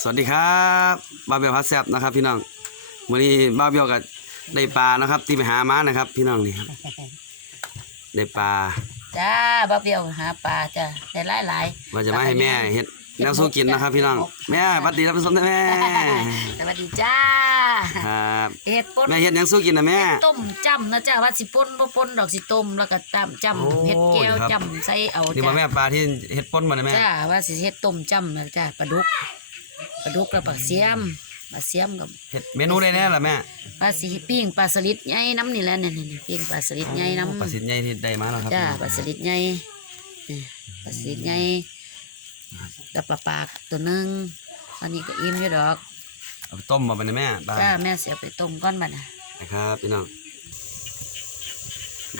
สวัสดีครับบ้าวเบียวพัดแซบนะครับ พี่น้องวันนี้บ้าวเบียวกับได้ปลานะครับ ที่ไปหามานะครับ พี่น้องนี่ครับได้ปลาจ้าบ่าวเบี้ยวหาปลาจ้าได้หลายหลายว่าจะมาให้แม่เฮ็ดแนวสู้กินนะครับ พี่น้องแม่บัดดีรับผู้ชมนะแม่สวัสดีจ้าครับเฮ็ดป่นแม่เฮ็ดหยังสู้กินนะแม่ต้มจำนะจ้าว่าสิป่นบ่ป่นดอกสิต้มแล้วก็ตำจำโอ้เฮ็ดแก้วครับจำใส่เอานี่จ้าบ่แม่ปลาที่เฮ็ดป่นมานะแม่จ้าว่าสิเฮ็ดต้มจำนะจ้าปลาดุก ปลาดุกแล้วปลาเสียมปลาเสียมกับเฮ็ดเมนูได้แน่ล่ะแม่ปลาสีปิ้งปลาสลิดใหญ่น้ำนี่แหละนี่นี่ๆปิ้งปลาสลิดใหญ่น้ำปลาสินใหญ่ที่ได้มาแล้วครับจ้าปลาสลิดใหญ่นี่ปลาสลิดใหญ่กับปลาปากตัวหนึงอันนี้ก็อิ่มอยู่ดอกเอาไปต้มมาเป็นแม่ปลาจ้าแม่เสียไปต้มก้อนบัดนะนะครับพี่น้อง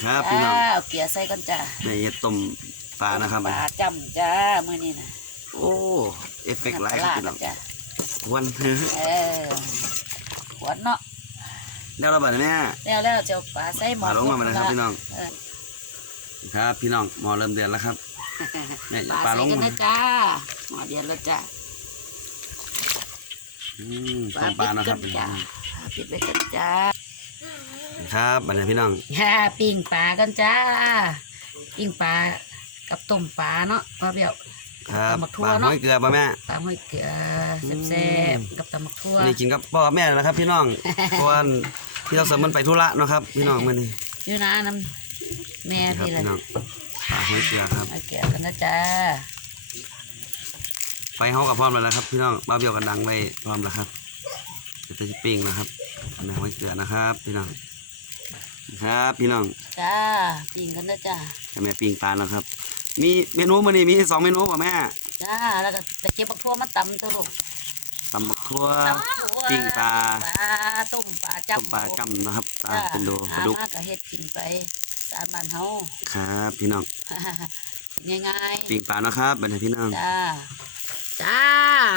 ครับพี่น้องจ้าเอาเกลือใส่ก่อนจ้าแม่เฮ็ดต้มปลานะครับปลาจำจ้ามื้อนี้นะ โอ้เอฟเฟกต์หลายครับพี่น้องจ้าวันเออขวดเนาะแล้วเราบัดนี้แม่แล้วแล้วเจ้าปลาใส่หม้อปลาลงมาเลยครับพี่น้องเออครับพี่น้องหมอเริ่มเดือนแล้วครับเนี่ยปลาปลาใส่ลงกันมานะจ้าหม้อเดียวแล้วจ้าอืมต้มปลานะคกัรับจ้าปิดไว้กันจ้าครับบัดนี้พี่น้องฮ่าปิ้งปลากันจ้าปิ้งปลากับต้มปลาเนาะปลาเบี้ยว ครับตำบักทั่ปวลาเนอะห้อยเกลือป่ะแม่ปลาห้อยเกลือแซ่บๆกับตำบักทั่วนี่กินกับพ่อกับแม่นะครับ พี่น้อง เพราะว่าพี่เราเสริมมันไปธุระเนาะครับ พี่น้องมื่อนี้อยู่นะน้ำแม่ครับพี่ละพี่น้องปลาห้อยเกลือครับห้อยเกลือกันนะจ้าไฟเฮากับพร้อมแล้วนะครับ พี่น้องบ้าเบี้ยวกันดังไว้พร้อมแล้วครับเดี๋ยวจะปิ้งนะครับอันนี้ห้อยเกลือนะครับ พี่น้องครับ พี่น้องจ้าปิ้งกันนะจ้าจะแม่ปิ้งปลาแล้วครับ มีเมนูมื่อนี้มีสองเมนูป่ะแม่จ้าแล้วก็ไปเก็บบักทั่วมาตำตัวลูกตำบักทั่วตำทั่วปิ้งปลาปลาต้มปลาต้มจำปลาจำนะครับปลาจ้าเป็นโดปหาลาดุกมาก็เฮ็ดกินไปสารบ้านเฮาครับพี่น้องง่ายปิ้งปลานะครับบัดนี้พี่น้องๆจ้าจ้า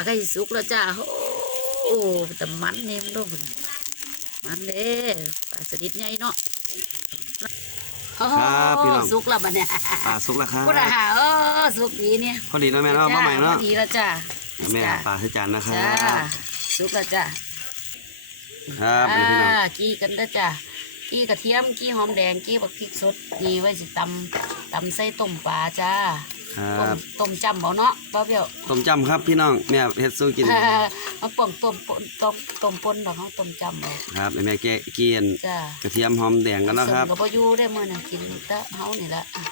ใกล้สิสุกแล้วจ้าโอ้แต่มันเนี่ยมันดูมันมันเด้ปลาสลิดใหญ่เนาะ โอ้โหสุกแล้วบัดเนี่ยปลาสุกแล้วครับพุทธาเออสุกดีเนี่ยพอดีแล้วแม่เนาะมาใหม่เนาะจ้พอดีแล้วจ้าเดี๋ยวแม่เอาปลาใส่จานนะครัจ้าบสุกแล้วจ้าครับบัดนี้พี่น้องอ่ากี้กันเด้อจ้ากี้กระเทียมกี้หอมแดงกี้บักพริกสดนี่ไว้สิตำตำใส่ต้มปลาจ้า ครัต้มบต้มจำเอาเนาะเปล่าเปล่าต้มจำครับพี่น้องแม่เฮ็ดสู้กิน มาป่องต้มปนต้มต้มปนดอกเขาต้มจำเอาครับเดี๋ยวแม่แกะเกียนจ้ากระเทียมหอมแดงกันนะครับส่งกับอยู่ได้มื้อน่ะกินแต่เฮานี่ละอะ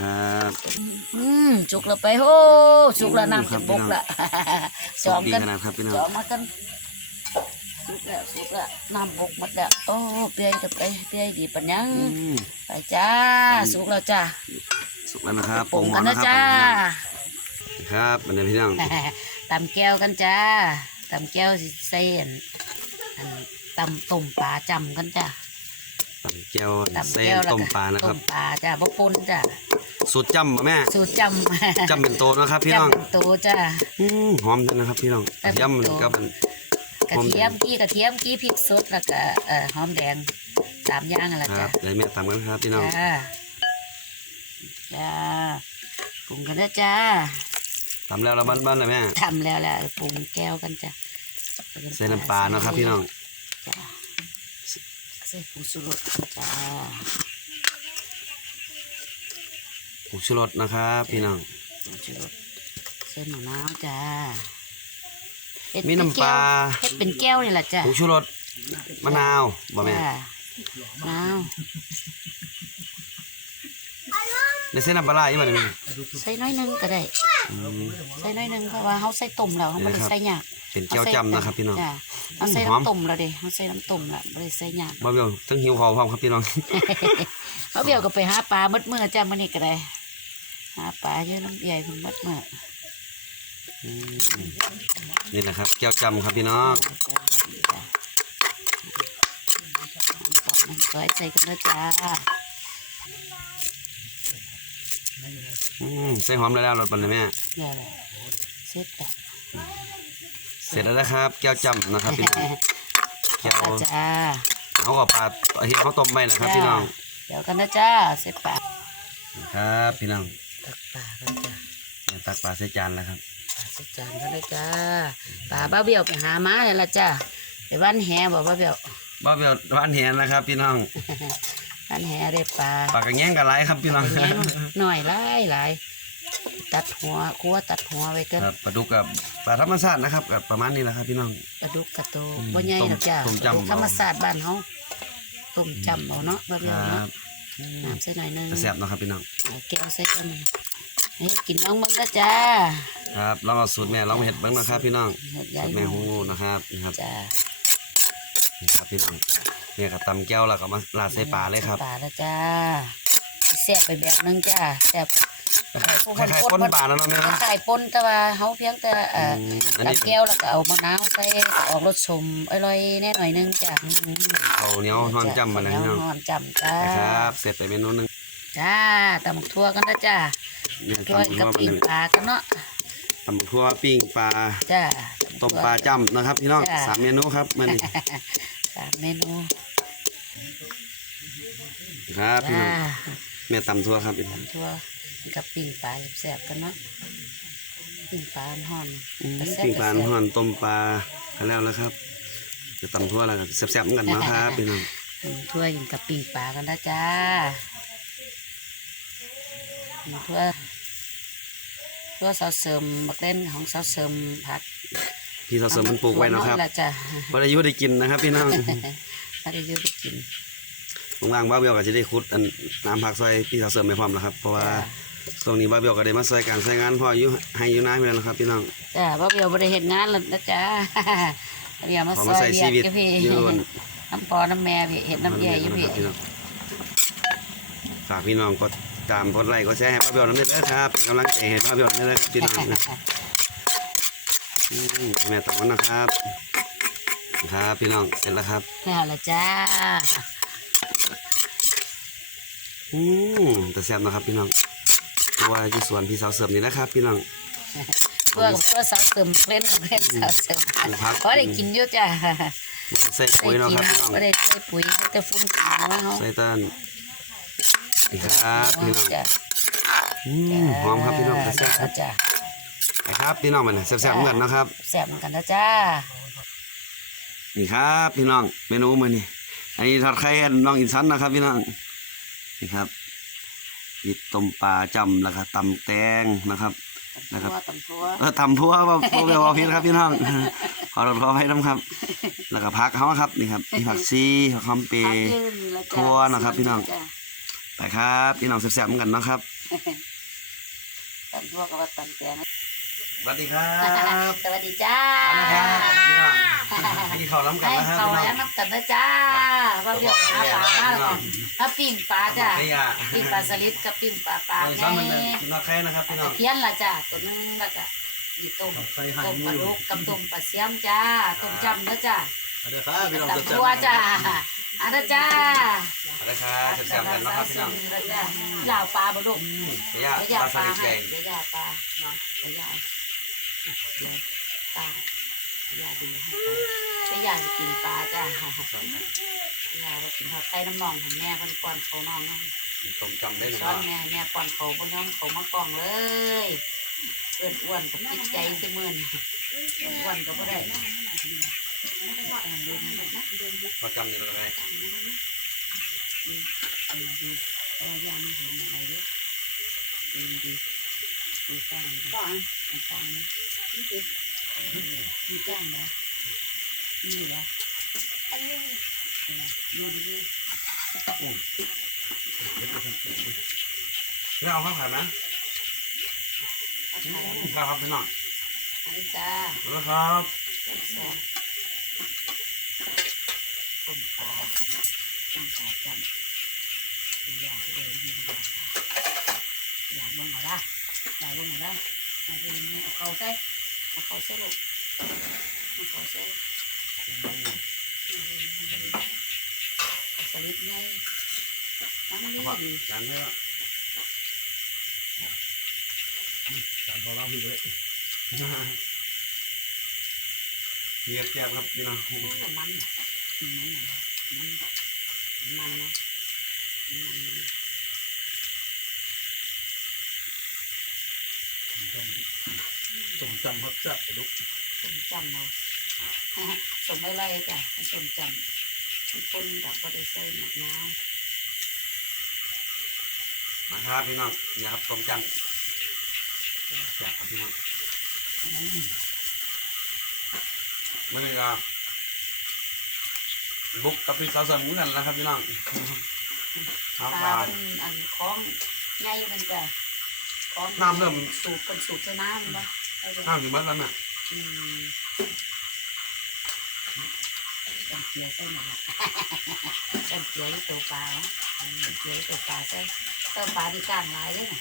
ครับอืมจุกแล้วไปโหจุกแล้วน้ำจะบกละสสุอกงดีกันขนาดครับพี่น้องสองมากันสุกแล้วสุกแล้วน้ำบกหมดแล้วโอ้เปียกับไปเปียดีปัญญังอืมไปจ้าสุกแล้วจ้า สุกแล้วนะครับปรุงหม้กัอนนะครับจ้าครับบัดนี้พี่น้องตำแก้วกันจ้าตำแก้วสิใส่อันอันตำต้มปลาจำกันจ้าตำแก้วตำเส้แก้นวแล้วต้มก็ปลานะคต้รับมปลาจ้าบะปนจ้าสูตรจำบ่แม่สูตรจำจำเป็นโตนะครับ พี่น้องจำเป็นตัวจ้าอืมหอมจังนะครับ พี่น้องกระเทียมมันก็เป็นกระเทียมกี้กระเทียมกี้พริกสดแล้วก็เอ่อหอมแดงสามอย่างนั่นแหละคจ้ารับเดี๋ยวแม่ตำกันครับพี่น้อง จ้าจ้าปรุงกันนะจ้าตำแล้วเราบ้านๆเลยแม่ทำแล้วแหละปรุงแก้วกันจ้าใส่น้ำปลาเนาะครับพี่น้องจ้าใส่ผงชูรสจ้าผงชูรสนะครับพี่น้องผงชูรสเส้นมะนาวจ้าเฮ็ดมีน้ำปลาเฮ็ดเป็นแก้วนี่แหละจ้าผงชูรสมะนาวบ่แม่จ้าน้าว ในเส้นน้ำปลาร้าอีกบ่เนี่ยแม่ใส่น้อยหนึงก็ได้ อืม ใส่น้อยหนึงเพราะว่าเขาใส่ต้มแล้วเขาไม่ได้ใส่หยากเป็นแก้วจำนะครับพี่น้อง จ้าเขาใส่หอมน้ำต้มแล้วเด้เขาใส่น้ำต้มแล้วไม่ได้ใส่หยาก บ่เบี้ยวทั้งหิวคอพร้อมครับพี่น้อง เขาเบี้ยวก็ไปหาปลาเมดเมื่อจ้ามื้อนี้ก็ได้ หาปลาเยอะน้ำใหญ่เพิ่นเมดเมื่ออืมนี่แหละครับแก้วจำครับพี่น้องน้ำซอยใส่กันแล้วจ้า อืมใส่หอมแล้วรสปันเลยแม่เดี๋ยวเลยเสร็จแล้วเสร็จแล้วนะครับแก้วจำนะครับพี่น้องแก้วแล้วจ้าเขาก็ปลาเฮียเขาต้มไปนะครับพี่น้องเดี๋ยวกันนะจ้าเสร็จปลาครับพี่น้องตักปลากันจ้าเนี่ยตักปลาใส่จานแล้วครับปลาใใส่จานกันเลยจ้าป่าบ้าเบี้ยวไปหาม้าเลยละจ้าไปบ้านแหบอกบ้าเบี้ยวบ้าเบียวหวานแหนนะครับพี่น้องบ้านแหได้ปลาปากกระแงงกันไรครับพี่น้องแหงหน่อยหลายหลายตัดหัวคั่วตัดหัวไว้กันครับปลาดุกกับปลาธรรมชาตินะครับกับประมาณนี้แหละครับพี่น้อง ปลาดุกกระโตอืมบ่ใหญ่หรอกจ้าต้มจำปลาดุกธรรมศาสตร์บ้านเฮาต้มจำเอาเนาะบ้าคเบี้ยวรัเนาะบน้ำใส่หน่อยหนึงจะแซ่บเนาะครับพี่น้องเอาแก้วใส่กันเฮ้ยกินน้องมึงก็จ้าครับลองเอาสูตรแม่ลองเห็ดเบ้างนะครับพี่น้องเฮ็ดใหญ่สูตรแม่ฮูนะครับนี่ครับ จ้า นี่ครับพี่น้องเนี่ยครับตำแก้วแล้วก็มาลาดใส่ปลาเลยครับปลาแล้วจ้าแซ่บไปแบบนึงจ้าแซ่บคล้ายๆคล้ายๆป้นปลาแล้วเนาะแม่เนาะไก่ปนแต่ว่าเฮาเพียงแต่เอ่ออืมอันตันี้กแก้วแล้วก็เอามะนาวใส่ออกรสชมอร่อยแน่หน่อยนึงจ้าอืมเขาวเหนียวทอนจำมานะพี่น้องนอนจำจ้านะครับเสร็จไปเมนูหนึงจ้าตำบักทั่วกันนะจ้าเนี่ยทั่วตำกับทั่วปิ้งปลากันเนาะตำทั่วปิ้งปลาจ้า ต้มปลาจ้ำนะครับพี่น้องจ้ะ สามเมนูครับมันสามเมนูครับพี่น้จ้าองแม่ตำทั่วครับพี่น้องตำทั่วกับปิ้งปลาแซ่บๆกันเนาะปิ้งปลาห่อนอืมแต่แซ่บปิ้งปลาแต่แซ่บห่อนต้มปลากันแล้วแล้วครับจะตำทั่วแล้วครับแซ่บๆเหมือนกันนะครับพี่น้องถึงถ้วยกินกับปิ้งปลากันนะจ้าถึงถ้วยถ้วยสาวเสริมบักเล่นของสาวเสริมผัด พี่เราเสริมมันปลูกไว้เนาะครับละจ้าพอได้อยุได้กินนะครับพี่น้องถ้าได้อยืดไปกิน ว่างๆบ้าเบียวก็จะได้ขุดอันน้ำผักซอยพี่เราเสริมไปพร้อมแล้วครับ เพราะว่าจ้าช่วงนี้บ้าเบียวก็ได้มาซอยการใช้งานพ่ออยู่ให้อยู่น้าไปแล้วนะครับ พี่น้องจ้าบ่เบียวบ่ได้เฮ็ดงานแล้วนะจ้าเบียวมาขอซมาอยใส่เบีชียวิตกพี่อยู่น้ำปอน้ำแม่พี่เฮ็ดน้ำเย่อยู่พี่พี่ น้องฝากพี่น้องกดตามกดไลค์กดแชร์ให้บ้าเบียวน้ำเด้อครับเป็นกำลังใจให้บ้าเบียวน้ำเด้อครับพี่น้องอืม แม่ตำมันนะครับ ครับพี่น้องเสร็จแล้วครับนี่ละจ้าอืมแต่แซ่บนะครับพี่น้องเพราะว่าอยู่สวนพี่สาวเสริมนี่นะครับ พี่น้องเพื่อกับเพื่อสาวเสริมเล่นกับเล่นสาวเสริมปลูกผักพอได้กินอยู่จ้าบ่ได้ใส่ได้ปุ๋ยเนาะกิคนรับพี่น้องบ่ได้ใส่ปุ๋ยใส่แต่ฟุ้นกินนะเฮาใส่ต้นนี่ครับพี่น้องจ้าอืมหอมครับพี่น้องแต่แซ่บครับ จ้าไปครับพี่น้องมันน่ะแซ่บๆเหมือนกันนะครับ แซ่บเหมือนกันนะจ้านี่ครับพี่น้องเมนูมื้อนี้อันนี้ทอดไข่ให้น้องอินซันนะครับ พี่น้องนี่ครับมีต้มปลาจำแล้วก็ตำแตงนะครับนะครับตำทัวเออทำทั่วว่าโปรเบลวาพิษครับพี่น้องขอรขอให้น้ำครับ แล้วก็พักเขาครับนี่ครับมีผักซีผักคอมเปผักยืนนี่ละจ้าทั่วนะครับ พี่น้องจ้าไปครับพี่น้องแซ่บๆเหมือนกันเนาะครับตำทัวกับว่าตำแตง สวัสดีครับสวัสดีจ้านะครับพี่น้องพี่เขาล้ำกันให้นะครับเขาพี่น้องแล้วนับกันนะจ้าว่าเรียกหาปลามาแล้วกันถ้าปิ้งปลาจ้าไม่ยาปิ้งปลาสลิดกับปิ้งปลาปลาน้องไงซ้อนมันกินนอไข่นะครับพี่น้องตะเพียนละจ้าตัวนึงแล้วก็มีต้มใส่หั่นต้มหปลามูดุกกับต้มปลาเสียมจ้าต้มจำนะจ้าเดี๋ยวครับพี่น้องจะตำทัวจ้าอันนะจ้าเอาละครับแซ่บๆกันเนาะครับพี่น้องจ้าเหล่าปลาบ่ลูกเดี๋ยวย่าเดี๋ยวปยาลาสปลาลิดใหให้ญ่เดี๋ยวยาปลาเนาะเดี๋ยวยา เดี๋ยวตาเดี๋ยวยาดูให้ไปเดี๋ยวยาจะกินปลาจ้าเดี๋ยวยาว่ากินข้าวไข่น้ำนองของแม่เพิ่นก่อนเขาน้องนั่นต้มจำได้นะคซ้อรันบแม่แม่ก่อนเขาบ่ยอมเขามากล่องเลยเอื้อนอ้วนกับจิตใจสิมื่นเอื้อนอ้วนก็บ่ได้เขาจำนี่เราไงเออดูเออยาไม่เห็นอะไรเลยดีดี จ้างจ้างสร้างนี่คือมีจ้างเหรอนี่เหรอเออดูดีดีไม่เอาข้าวผัดนะเอาไปเอาข้าวครับพี่น้องอันนี้จ้าแล้วครับ แซ่บต้มปลาต้มปลาจันอยากเลยอยากอยากบ้างเหรอล่ะอยากบ้างเหรอล่ะอยาก เลยเอาเขาใส่เอาเขาใส่ลูกเอาเขาใส่เอาสลิดไงมันดีดีจานให้ละจานพอเราพี่เลยเรียบแก้บครับพี่น้อง มันมันมันมันมันนะมัน ต้ม จำฮักซับไปลุกส้มจำเนาะส้มอะไรจ้ะส้มจำทุกคนกับก็ได้ใส่หมักน้มาครับพี่น้องนี่ครับผมจังแจกครับพี่น้องำมื่อนี้ก็บุกกับพี่สาวเสริมกันแล้วครับพี่น้องคปรับปลาลามันอันคล้องใหญ่มันจะคล้องน้ำเริ่มสูบเป็นสูบใส่น้ำมันปะเอาไป ข้าวอยู่บ้านแล้วเนี่ยอืมจำเกียร์ใส่หน่อยละจำเกียร์ที่ตัวปลาวะอืมจำเกียร์ที่ตัวปลาใส่เติมปลาที่ก้างหลายเลยนะ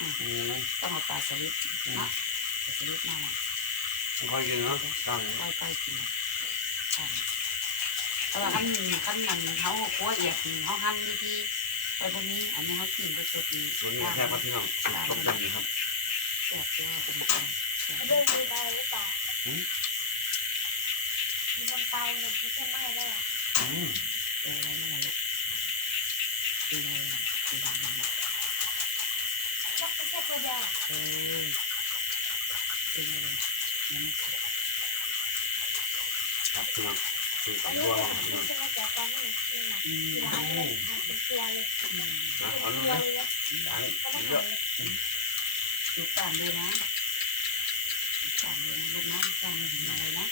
อืมต้องเอาปลาสลิดเนาะปลาสลิดมาละค่อยกินเนาะตั้งค่อยๆกินใช่แต่ว่าขั้นขั้นมันเขาคั่วเอียดเขาหั่นดีทีไปพวกนี้อันนี้เขากินไปสุดนี้ส่วนนี้แค่ครับพี่น้องสุดต้มยำนี่ครับ แซ่บเจ้าเป็นคนแซ่บเรื่องมีอะไรหรือเปล่าอืมมีคนเตาเนี่ยพี่จะไม่ได้หรออืมเจออะไรนี่แหละลูกกินอะไรกินอะไรมาแล้วพี่แค่คนเดียวเออกินอะไรยังไม่เสร็จครับพี่น้องสุดอันตันี้วเนี่ยพี่พี่น้องจะมาแจกตอนนี้ที่ไหนอืมที่ร้านเลยทำเป็นตัวเลยอืมนะเป็นเอาตัลูวกเลยนะจานก็ไม่เยอะทำเลย ดูกานด้วยนะดูกานด้วยนะลูกนะกานไม่เห็นอะไรนะ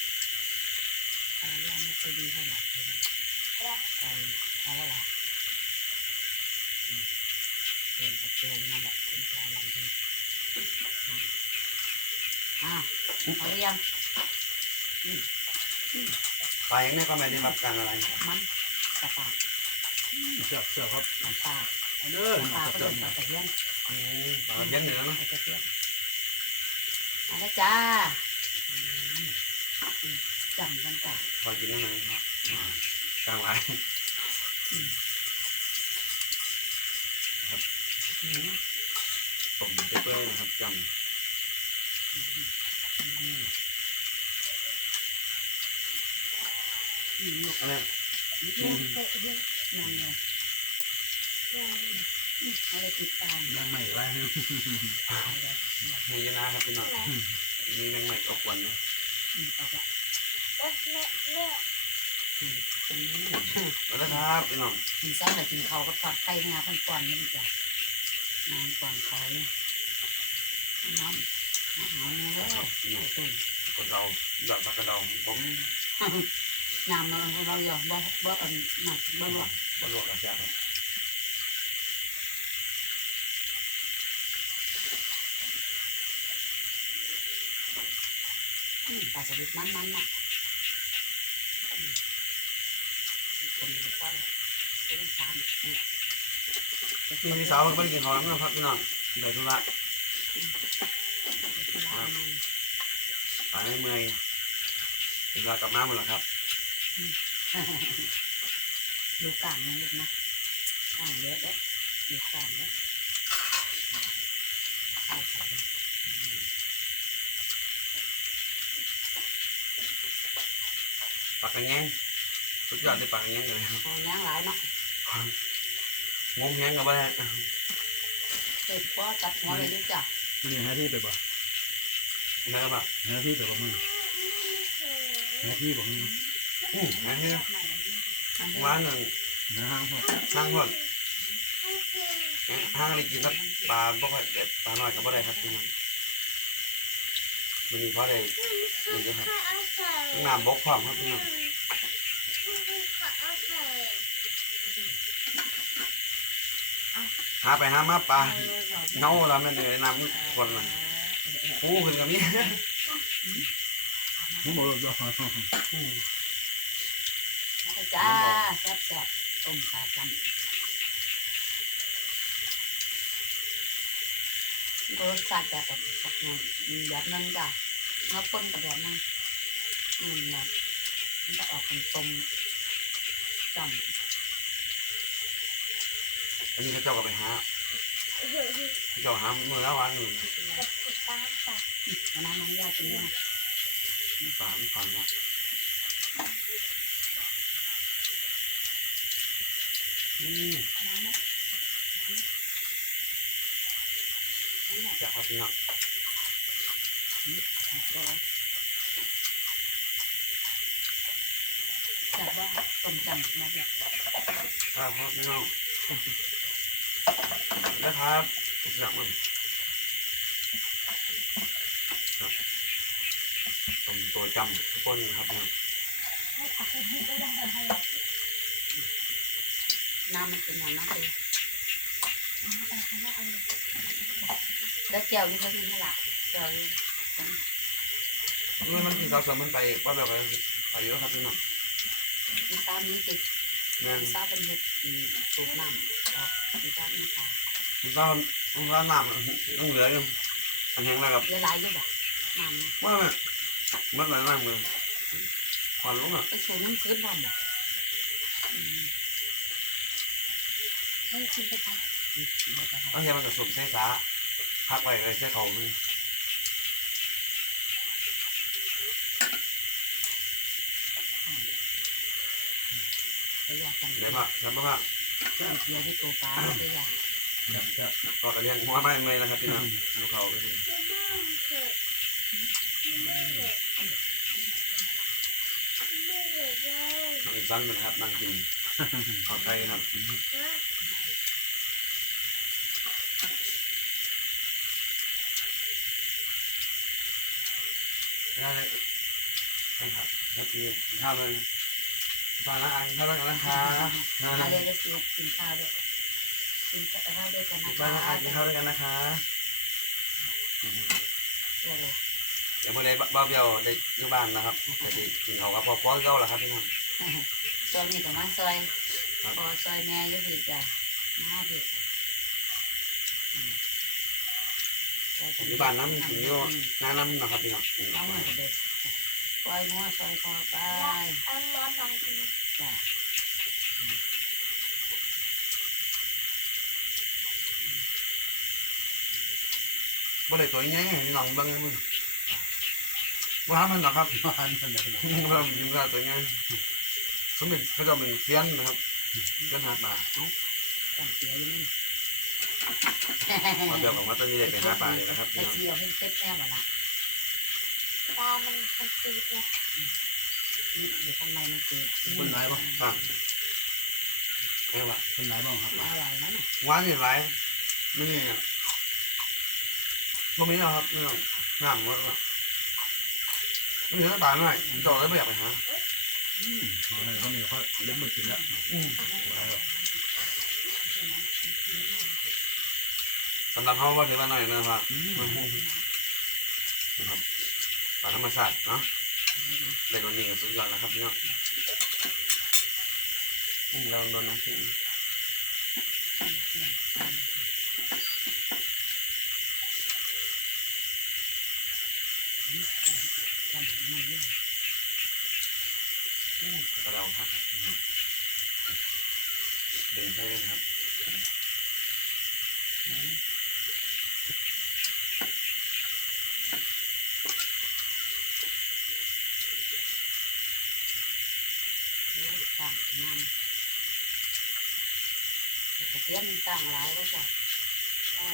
ตาย่าไม่เคยดีเท่าไหร่เลยนะแล้วไก่อะไรล่ะอืมเออเจอนั่นแหละเป็นปลาอะไรดีอะอะเอาหรือยังไปยังไงก็ไม่ได้รับการอะไรมันกระปากแซ่บแซ่บครับกระปากอันเด้อกระปากก็จัโดบนปลากระเทีย มอืมปลาเย็นเหนือเนาะปลากระเทียมเอาละจ้าอืมจำกันจ้ะคอยกินได้ไหมครับอ่ากลางหลายอืมอืมต้มเปื่อยๆนะครับจำอืมอืมอะไรเนี่ยเตะยิงยังเลยเนี่ย อืมเอาเลยติดตามยังไม่ไรเอาเลยมีเยอะนะครับพี่น้องอะไรมีแมงใหม่อบวันนะอืมเอาละแล้วแม่แม่อืมแล้วนะครับพี่น้องกินซ้ำแต่กินเขาวก็ทอดไข่งาพันก่อนนี่มันจ้ะงานก่อนเขาเนี่ยน้ำน้ำหอมเลยครับพี่น้องตุ้มคนเราหยอดผักกระเดาผมยำเราเราหยอกบ่บ่อันหนักบ่หลอกบลวกกระเทียมครับ อืม ปลาสลิดมันมันน่ะอืมคนดูไปเป็นสามอืมพี่สาวก็ไม่ได้กินข้าวแล้วนะครับพี่น้องเดี๋ยวธุระเอามาไปไม่เมื่อยถึงเวลากลับมาหมดแล้วครับดูกลางนะลูกนะกลางเยอะเด้อดูกลางเด้อเข้าใส่เลย ปา กกระแยงสุดยอดเลยปากกระแยงเลยเอาย่างหลายเนาะงงแยงกับอะไรเด็กก็จัดหัวเลยดิจ้ะมันยังหาที่ไปบ่นะครับแบบหาที่ไปบ่มึงหาที่บ่มึงอืมอันนี้อันนี้ร้านหนึ่งหาห้างพวกห้างพวกห้างอะไรกินครับปลาบ่ค่อยเด็ดปลาน้อยกับบ่ได้ครับพี่น้องมันมีเพราะอะไร มันจะครับเอาใส่น้ำบกความครับพี่น้องเอาใส่หาไปหามาปลาเน่าแล้วมันเลยน้ำคนมันปูขึ้นกับนี้มึงบอกว่าอืมเอาจ้าแซ่บแซ่บต้มปลาจำรสชาติแบบแบบสักหน่อยแบบนึงจ้ะ แล้วคนกับแบบนึงอืมแบบมันจะออกเป็นต้มจำอันนี้เขาเจ้าก็ไปหาเฮ้ยเขาเจ้าหาเมื่อแล้ววันหนึ่งจะติดตามใส่อันนั้นมันยากจริงๆนะปลาไม่ฟังนะอืมอันนั้นนะจะเอาพี่น้องเจับว่าต้มจำมาแบบครับครับพี่น้องนะครับอยากมันต้มตัวจำทุกคนครับพี่น้องไม่ผักให้ก็ได้ให้น้ำมันเป็นอย่างนั้นเลยแต่เขาว่าเอาแล้วแก้วนี่ก็มีให้ละแก้วนี่ มื่อมันกินข้าวเสริมมันไปว่าแบบว่าไปเยอะครับพี่น้องมีซ้ำนี้ติดแม่นมีซ้ำเป็นเห็ดสูบน้ำออกมีซ้ำนี่ค่ะมันก็มันก็น้ำต้องเหลืออยู่อันแห้งแล้วครับเยอะหลายอยู่บ่น้ำนะว่ามันหลายน้ำเลยควันลุกอะไปสูบน้ำคืนพร้อมบ่อืมให้ชิมไปค่ะอืมเดี๋ยวจะเอาเฮียมันจะสูบเส้สาพักไปเลยเส้เขามัน ไปอยากกันเดี๋ยวมาครับพ่อเครื่องเคียวที่ตัวปลาไปอยากอยากจะก็กระเลี้ยงหัวไม่เมยนะครับพี่น้องดูเขาก็ดีน้องสั้นนะครับนั่งกินขอบใจครับได้เลยครับครับพี่ข้าวเลย ตอนละอันข้าวแล้วกันนะคะมาเลยเลยสิกินข้าวด้วยกินข้าวด้วยกันนะตอนละอันกินคะข้าวด้วยกันนะคะเดี๋ยวเลยเดี๋ยวเมื่อไรบ้าเบี้ยวได้อยู่บ้านนะครับจะได้กินเขากับพ่อพ่อเก้าแหละครับพี่น้องซอยนี่ก็มาซอยพอซอยแม่อยังอีกอะมาเด็กอยู่บ้านน้ำถึงอยู่น้าน้ำนะครับพี่น้อง น้องเหมือนเด็กซอยงัวซอยพอไปเอาร้อนน้องกินจ้ะบ่ได้ตัวใหญ่ให้พี่น้องเบิ่งให้มึงว่ามันหรอกครับบ้านมันเลยเรากินข้าวตัวใหญ่สมเด็จเขาจะเป็นเซียนนะครับเซียนหาปลาต้องเสียอยู่นี่มาเบี้ยวของวัดตอนนี้ได้ไปหาปลาเลยนะครับไปพี่น้องเสียวให้เต็มแน่หมดละ ตามันมันตีดเนี่ยนี่อยู่ข้างในมันเกิดคนไหลบ่อะเอ้ว่าเป็นไรบ้างครับอร่อยนะเนี่ยหวานนี่ไหลนี่อะบ่มีแล้วครับพี่น้องน้ำหมดแล้วนเหลือแต่ปลาหน่อยจะเอาเลยไม่อยากไปหาอืมเขาเนี่ยเขาเล่นมันกินแล้วอืมไรหรอกสำหรับเขาว่าถือว่าหน่อยนะครับอืมนะครับ ปลาธรรมชาติเนาะเล่นวันนี้ก็สุดยอดแล้วครับพี่น้องอืมเราโดนน้ำพิงก็เราครับเดินไปเลยครับ ต่างน้ำกระเทียมต่างหลายแล้วจ้ะ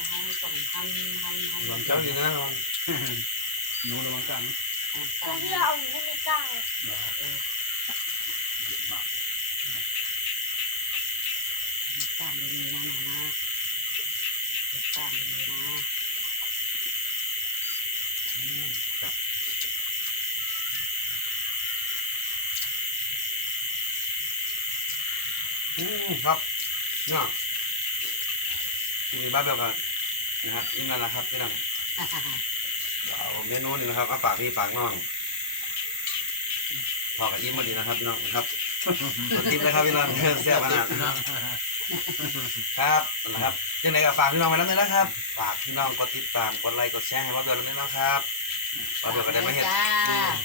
ให้ต้องหั่นหั่นหั่นลองเจ้าดีนะลองหนูระวังกันต่าตอนงที่เราเอาอยู่ในกล้างเด็ดมากต่างดีนะหนูนะต่างดีนะ อืมครับเนี่ยทีนี้บ้าเบลกันนะครับนี่นั่นแหละครับพี่น้องเอาเมนูนี่นะครับเอาฝากพี่ฝากน้องพอกับอิ่มมาดีนะครับพี่น้องนะครับกดทิปนะครับพี่น้องแซ่บขนาดครับนะครับยังไงก็ฝากพี่น้องไว้แล้วด้วยนะครับ ฝากพี่น้องกดติดตามกดไลค์กดแชร์ให้บ้าเบลแล้วด้วยนะครับบ้าเบลก็ได้ไม่เห็นจ้า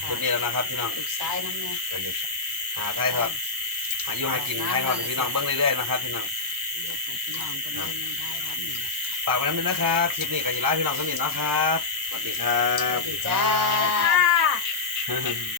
จุดนี้แล้วนะครับพี่น้องลูกซ้ายน้ำเนี่ยเดี๋ยวจะหาไทยทอด หาอยู่หากินไทยทอดให้พี่น้องเบิ้งเรื่อยๆนะครับพี่น้องเรียกพี่น้องกันเล่นท้ายทำหนึ่งฝากไว้นั้นด้วยนะครับ คลิปนี้กับยีราฟพี่น้องสมิธเนาะครับ สวัสดีครัสวับสดีจ้าอ่า